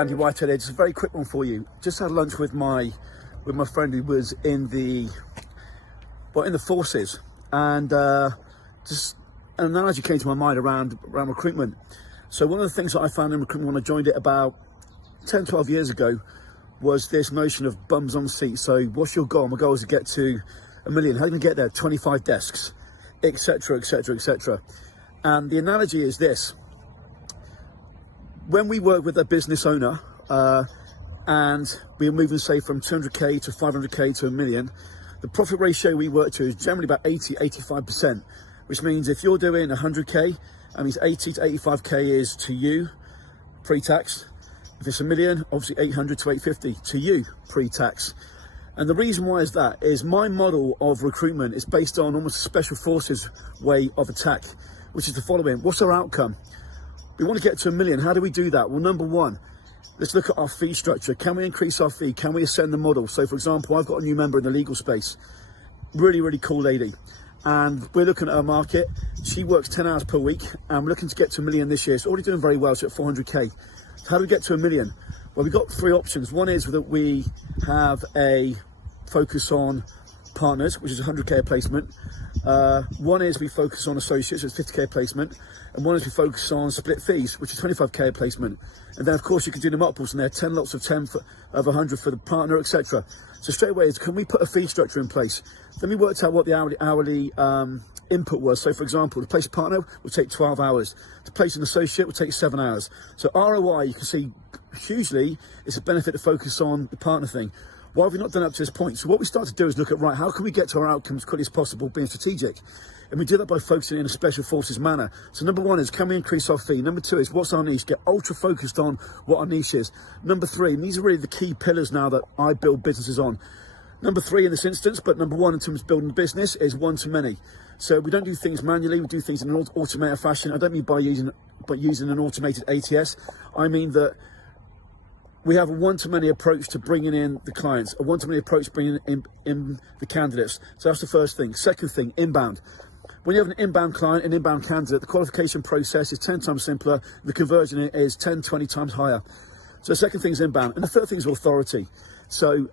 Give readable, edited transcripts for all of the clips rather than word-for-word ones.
Andy White here. Just a very quick one for you. Just had lunch with my friend who was in the forces, and just an analogy came to my mind around recruitment. So one of the things that I found in recruitment when I joined it about 10, 12 years ago was this notion of bums on seats. So what's your goal? My goal is to get to 1 million. How are you going to get there? 25 desks, etc., etc., etc. And the analogy is this: when we work with a business owner and we're moving, say, from 200k to 500k to 1 million, the profit ratio we work to is generally about 80-85%, which means if you're doing 100k, that means 80 to 85k is to you pre-tax. If it's 1 million, obviously 800 to 850 to you pre-tax. And the reason why is that is my model of recruitment is based on almost a special forces way of attack, which is the following. What's our outcome? We want to get to 1 million. How do we do that? Well, number one, let's look at our fee structure. Can we increase our fee? Can we ascend the model? So for example, I've got a new member in the legal space, really, really cool lady. And we're looking at her market. She works 10 hours per week and we're looking to get to 1 million this year. It's already doing very well, so at 400k. How do we get to 1 million? Well, we've got three options. One is that we have a focus on partners, which is 100k a placement. One is we focus on associates, which is 50k placement. And one is we focus on split fees, which is 25k a placement. And then of course you can do the multiples, and there are 10 lots of 10 of 100 for the partner, etc. So straight away is, can we put a fee structure in place? Then we worked out what the hourly input was. So for example, to place a partner will take 12 hours. To place an associate will take 7 hours. So ROI, you can see hugely, it's a benefit to focus on the partner thing. Why have we not done it up to this point? So what we start to do is look at, right, how can we get to our outcomes as quickly as possible, being strategic? And we do that by focusing in a special forces manner. So number one is, can we increase our fee? Number two is, what's our niche? Get ultra focused on what our niche is. Number three, and these are really the key pillars now that I build businesses on. Number three in this instance, but number one in terms of building a business, is one to many. So we don't do things manually, we do things in an automated fashion. I don't mean by using an automated ATS. I mean that we have a one-to-many approach to bringing in the clients, a one-to-many approach to bringing in the candidates. So that's the first thing. Second thing, inbound. When you have an inbound client, an inbound candidate, the qualification process is 10 times simpler, the conversion is 10, 20 times higher. So the second thing is inbound. And the third thing is authority. So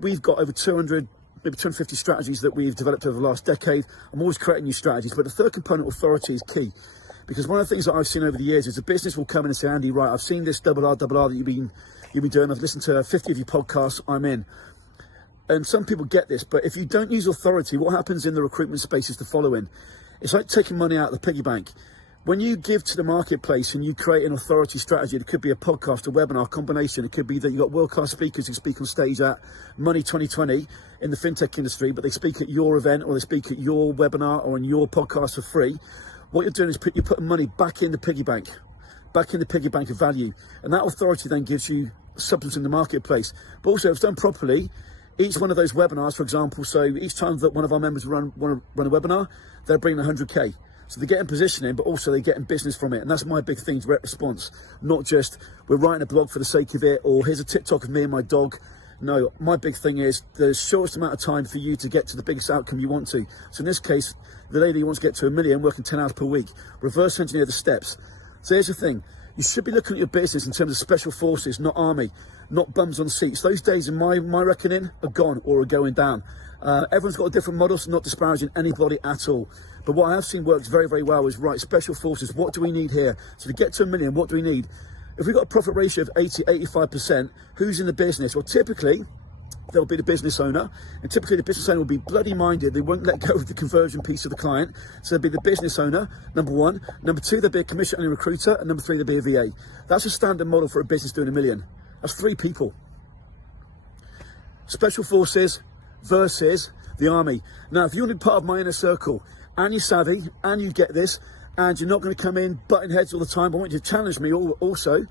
we've got over 200, maybe 250 strategies that we've developed over the last decade. I'm always creating new strategies, but the third component, authority, is key. Because one of the things that I've seen over the years is a business will come in and say, Andy, right, I've seen this double R that you've been doing. I've listened to 50 of your podcasts, I'm in. And some people get this, but if you don't use authority, what happens in the recruitment space is the following. It's like taking money out of the piggy bank. When you give to the marketplace and you create an authority strategy, it could be a podcast, a webinar, combination. It could be that you've got world-class speakers who speak on stage at Money 2020 in the fintech industry, but they speak at your event or they speak at your webinar or on your podcast for free. What you're doing is you're putting money back in the piggy bank of value. And that authority then gives you substance in the marketplace. But also, if it's done properly, each one of those webinars, for example, so each time that one of our members want to run a webinar, they're bringing 100k. So they're getting positioning, but also they're getting business from it. And that's my big thing, direct response. Not just, we're writing a blog for the sake of it, or here's a TikTok of me and my dog. No, my big thing is the shortest amount of time for you to get to the biggest outcome you want to. So in this case, the lady wants to get to 1 million, working 10 hours per week. Reverse engineer the steps. So here's the thing. You should be looking at your business in terms of special forces, not army, not bums on seats. Those days, in my reckoning, are gone or are going down. Everyone's got a different model, so not disparaging anybody at all. But what I have seen works very, very well is, right, special forces, what do we need here? So to get to 1 million, what do we need? If we've got a profit ratio of 80-85%, who's in the business? Well, typically, there'll be the business owner, and typically the business owner will be bloody minded. They won't let go of the conversion piece of the client. So there'll be the business owner, number one. Number two, there'll be a commission only recruiter, and number three, there'll be a VA. That's a standard model for a business doing 1 million. That's 3 people. Special forces versus the army. Now, if you want to be part of my inner circle, and you're savvy, and you get this, and you're not going to come in butting heads all the time, I want you to challenge me also.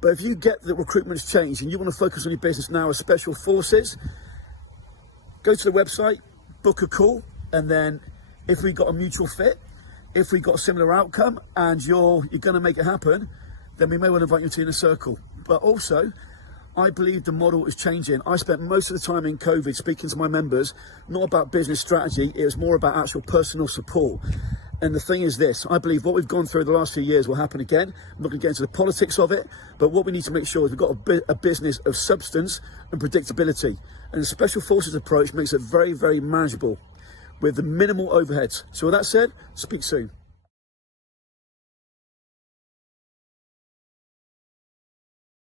But if you get that recruitment's changed and you want to focus on your business now as special forces, go to the website, book a call, and then if we got a mutual fit, if we got a similar outcome and you're going to make it happen, then we may well invite you to inner circle. But also, I believe the model is changing. I spent most of the time in COVID speaking to my members, not about business strategy, it was more about actual personal support. And the thing is this, I believe what we've gone through the last few years will happen again. I'm not going to get into the politics of it, but what we need to make sure is we've got a business of substance and predictability. And the Special Forces approach makes it very, very manageable with the minimal overheads. So with that said, speak soon.